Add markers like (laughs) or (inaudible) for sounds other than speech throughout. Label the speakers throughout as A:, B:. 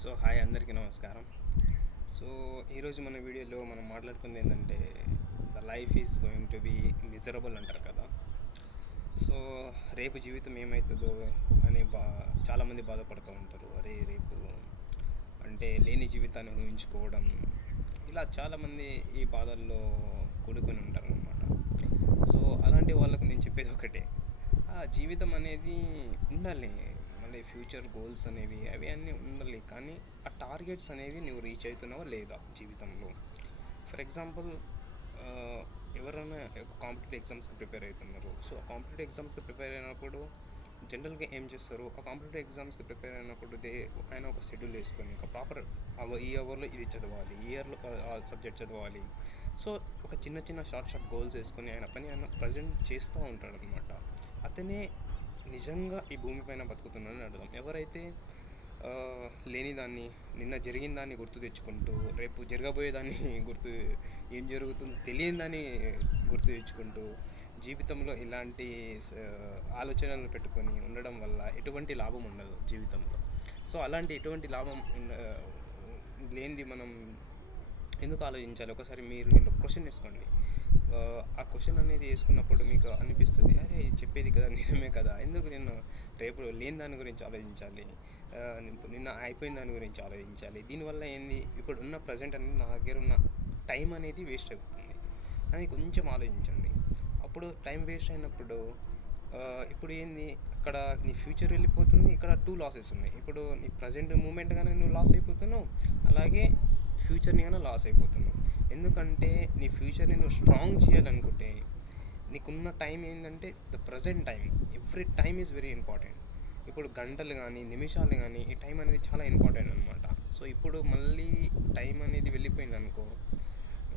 A: So hi అందరికీ నమస్కారం. So ఈరోజు మన వీడియోలో మనం మాట్లాడుకుంది ఏంటంటే the life is going to be miserable అంటారు కదా. సో రేపు జీవితం ఏమవుతుందో అని బా చాలామంది బాధపడుతూ ఉంటారు. అరే రేపు అంటే లేని జీవితాన్ని ఊహించుకోవడం ఇలా చాలామంది ఈ బాధల్లో కూడుకొని ఉంటారు అనమాట సో అలాంటి వాళ్ళకు నేను చెప్పేది ఒకటే. ఆ జీవితం అనేది ఉండాలి. మళ్ళీ ఫ్యూచర్ గోల్స్ అనేవి అవి అన్నీ ఉండాలి. కానీ ఆ టార్గెట్స్ అనేవి నువ్వు రీచ్ అవుతున్నావా లేదా జీవితంలో? ఫర్ ఎగ్జాంపుల్ ఎవరైనా కాంపిటేటివ్ ఎగ్జామ్స్కి ప్రిపేర్ అవుతున్నారు. సో ఆ కాంపిటేటివ్ ఎగ్జామ్స్కి ప్రిపేర్ అయినప్పుడు జనరల్గా ఏం చేస్తారు? ఆ కాంపిటేటివ్ ఎగ్జామ్స్కి ప్రిపేర్ అయినప్పుడు దే ఆయన ఒక షెడ్యూల్ వేసుకొని ఒక ప్రాపర్ ఈ అవర్లో ఇది చదవాలి ఈ ఇయర్లో ఆ సబ్జెక్ట్ చదవాలి. సో ఒక చిన్న చిన్న షార్ట్ షార్ట్ గోల్స్ వేసుకొని ఆయన పని ఆయన ప్రజెంట్ చేస్తూ ఉంటాడు అనమాట అతనే నిజంగా ఈ భూమిపైన బతుకుతున్నాడని అర్థం. ఎవరైతే లేని దాన్ని నిన్న జరిగిన దాన్ని గుర్తు తెచ్చుకుంటూ రేపు జరగబోయేదాన్ని (laughs) గుర్తు ఏం జరుగుతుందో తెలియని దాన్ని గుర్తు తెచ్చుకుంటూ జీవితంలో ఇలాంటి ఆలోచనలు పెట్టుకొని ఉండడం వల్ల ఎటువంటి లాభం ఉండదు జీవితంలో. సో అలాంటి ఎటువంటి లాభం ఉండ లేనిది మనం ఎందుకు ఆలోచించాలి? ఒకసారి మీరు మీరు క్వశ్చన్ వేసుకోండి ఆ, క్వశ్చన్ అనేది వేసుకున్నప్పుడు మీకు అనిపిస్తుంది అరే చెప్పేది కదా నిజమే కదా? ఎందుకు నేను రేపు లేని దాని గురించి ఆలోచించాలి? నిన్న- అయిపోయిన దాని గురించి ఆలోచించాలి? దీనివల్ల ఏంది? ఇప్పుడు ఉన్న ప్రజెంట్ అనేది నా దగ్గర ఉన్న టైం అనేది వేస్ట్ అవుతుంది అని కొంచెం ఆలోచించండి. అప్పుడు టైం వేస్ట్ అయినప్పుడు ఇప్పుడు ఏంది? అక్కడ నీ ఫ్యూచర్ వెళ్ళిపోతుంది ఇక్కడ టూ లాసెస్ ఉన్నాయి. ఇప్పుడు నీ ప్రజెంట్ మూమెంట్ కానీ నువ్వు లాస్ అయిపోతున్నావు అలాగే ఫ్యూచర్ని కానీ లాస్ అయిపోతున్నావు. ఎందుకంటే నీ ఫ్యూచర్ని నువ్వు స్ట్రాంగ్ చేయాలనుకుంటే నీకున్న టైం ఏంటంటే the present time. Every time is very important. ఇప్పుడు గంటలు కానీ నిమిషాలు కానీ ఈ టైం అనేది చాలా ఇంపార్టెంట్ అనమాట సో ఇప్పుడు మళ్ళీ టైం అనేది వెళ్ళిపోయింది అనుకో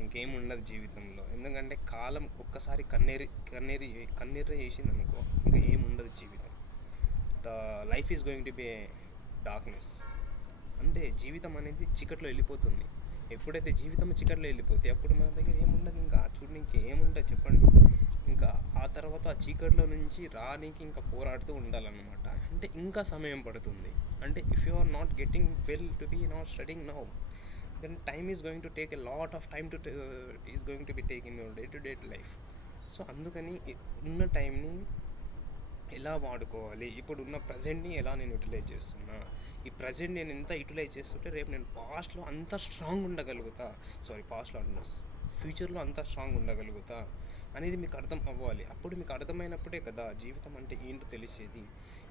A: ఇంకేం ఉండదు జీవితంలో. ఎందుకంటే కాలం ఒక్కసారి కన్నీరు కన్నేరి కన్నీరు చేసింది అనుకో ఇంకా ఏం ఉండదు జీవితం. The life is going to be darkness. అంటే జీవితం అనేది చీకట్లో వెళ్ళిపోతుంది. ఎప్పుడైతే జీవితం చీకట్లో వెళ్ళిపోతే అప్పుడు మన దగ్గర ఏముండదు? ఇంకా చూడడానికి ఏముండదు చెప్పండి. ఇంకా ఆ తర్వాత ఆ చీకట్లో నుంచి రానికి ఇంకా పోరాడుతూ ఉండాలన్నమాట. అంటే ఇంకా సమయం పడుతుంది. అంటే if you are not getting well to be not studying now then time is going to take a lot of time to is going to be take in your day to day life so అందుకని ఉన్న టైంని ఎలా వాడుకోవాలి? ఇప్పుడు ఉన్న ప్రజెంట్ని ఎలా నేను utilise చేస్తున్నా? ఈ ప్రజెంట్ నేను ఎంత యూటిలైజ్ చేస్తుంటే రేపు నేను పాస్ట్లో అంత స్ట్రాంగ్ ఉండగలుగుతా? సారీ పాస్ట్లో అంటున్నా ఫ్యూచర్లో అంత స్ట్రాంగ్ ఉండగలుగుతా? అనేది మీకు అర్థం అవ్వాలి. అప్పుడు మీకు అర్థమైనప్పుడే కదా జీవితం అంటే ఏంటో తెలిసేది.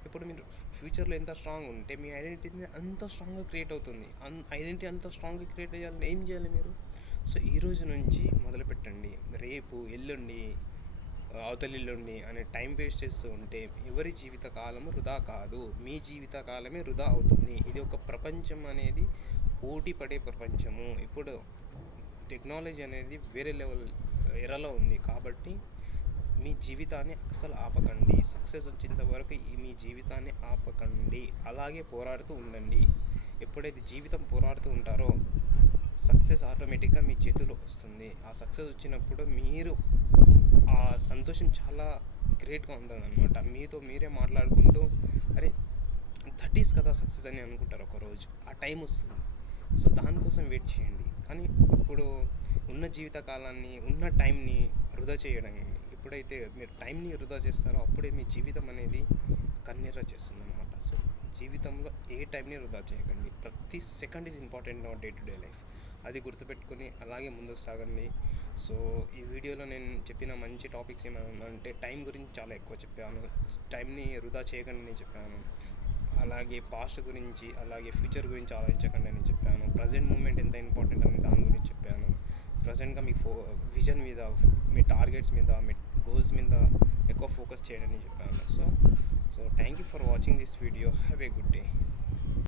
A: ఇప్పుడు మీరు ఫ్యూచర్లో ఎంత స్ట్రాంగ్ ఉంటే మీ ఐడెంటిటీ అంత స్ట్రాంగ్గా క్రియేట్ అవుతుంది. అన్ ఐడెంటిటీ అంత స్ట్రాంగ్గా క్రియేట్ చేయాలని ఏం చేయాలి మీరు? సో ఈ రోజు నుంచి మొదలుపెట్టండి. రేపు ఎల్లుండి అవతలిల్లుండి అనే టైం వేస్ట్ చేస్తూ ఉంటే ఎవరి జీవితకాలం వృధా కాదు. మీ జీవితకాలమే వృధా అవుతుంది. ఇది ఒక ప్రపంచం అనేది పోటీ పడే ప్రపంచము. ఇప్పుడు టెక్నాలజీ అనేది వేరే లెవెల్ ఎరలో ఉంది కాబట్టి మీ జీవితాన్ని అస్సలు ఆపకండి. సక్సెస్ వచ్చేంత వరకు మీ జీవితాన్ని ఆపకండి. అలాగే పోరాడుతూ ఉండండి. ఎప్పుడైతే జీవితం పోరాడుతూ ఉంటారో సక్సెస్ ఆటోమేటిక్గా మీ చేతిలో వస్తుంది. ఆ సక్సెస్ వచ్చినప్పుడు మీరు ఆ సంతోషం చాలా గ్రేట్గా ఉంటుంది అనమాట మీతో మీరే మాట్లాడుకుంటూ అరే దట్ ఈస్ కదా సక్సెస్ అని అనుకుంటారు ఒకరోజు ఆ టైం వస్తుంది. సో దానికోసం వెయిట్ చేయండి. కానీ ఇప్పుడు ఉన్న జీవిత కాలాన్ని ఉన్న టైంని వృధా చేయడం ఎప్పుడైతే మీరు టైంని వృధా చేస్తారో అప్పుడే మీ జీవితం అనేది కన్నీర చేస్తుంది అనమాట సో జీవితంలో ఏ టైంని వృధా చేయకండి. ప్రతి సెకండ్ ఈజ్ ఇంపార్టెంట్ నా డే టు డే లైఫ్ అది గుర్తుపెట్టుకొని అలాగే ముందుకు సాగండి. సో ఈ వీడియోలో నేను చెప్పిన మంచి టాపిక్స్ ఏమైనా అంటే టైం గురించి చాలా ఎక్కువ చెప్పాను. టైంని వృధా చేయకండి అని చెప్పాను. అలాగే పాస్ట్ గురించి అలాగే ఫ్యూచర్ గురించి ఆలోచించకండి అని చెప్పాను. ప్రజెంట్ మూమెంట్ ఎంత ఇంపార్టెంట్ అని దాని గురించి చెప్పాను. ప్రజెంట్గా మీ ఫో విజన్ మీద మీ టార్గెట్స్ మీద మీ గోల్స్ మీద ఎక్కువ ఫోకస్ చేయండి అని చెప్పాను. So so thank you for watching this video. Have a good day.